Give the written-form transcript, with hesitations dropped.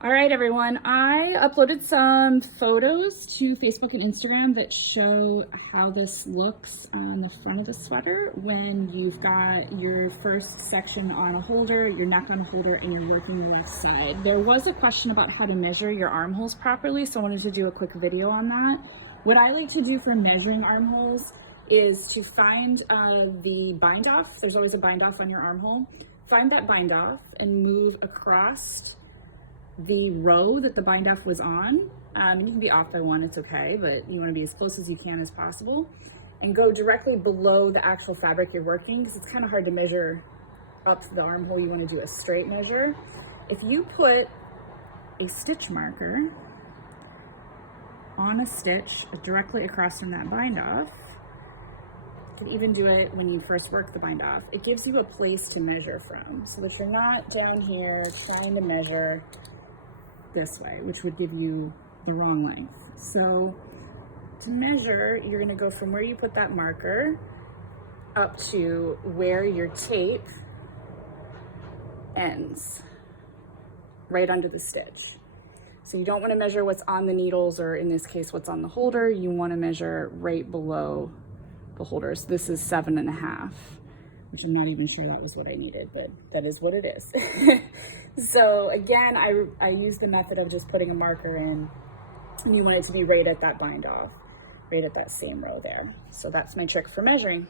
All right, everyone. I uploaded some photos to Facebook and Instagram that show how this looks on the front of the sweater when you've got your first section on a holder, your neck on a holder, and you're working the left side. There was a question about how to measure your armholes properly, so I wanted to do a quick video on that. What I like to do for measuring armholes is to find the bind off. There's always a bind off on your armhole. Find that bind off and move across the row that the bind off was on. And you can be off by one, it's okay, but you want to be as close as you can as possible. And go directly below the actual fabric you're working, because it's kind of hard to measure up to the armhole. You want to do a straight measure. If you put a stitch marker on a stitch directly across from that bind off, you can even do it when you first work the bind off, it gives you a place to measure from, so that you're not down here trying to measure this way, which would give you the wrong length. So to measure, you're going to go from where you put that marker up to where your tape ends, right under the stitch. So you don't want to measure what's on the needles, or in this case what's on the holder. You want to measure right below the holder. So this is 7.5, which I'm not even sure that was what I needed, but that is what it is. So again, I use the method of just putting a marker in, and you want it to be right at that bind off, right at that same row there. So that's my trick for measuring.